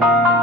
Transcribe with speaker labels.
Speaker 1: thank you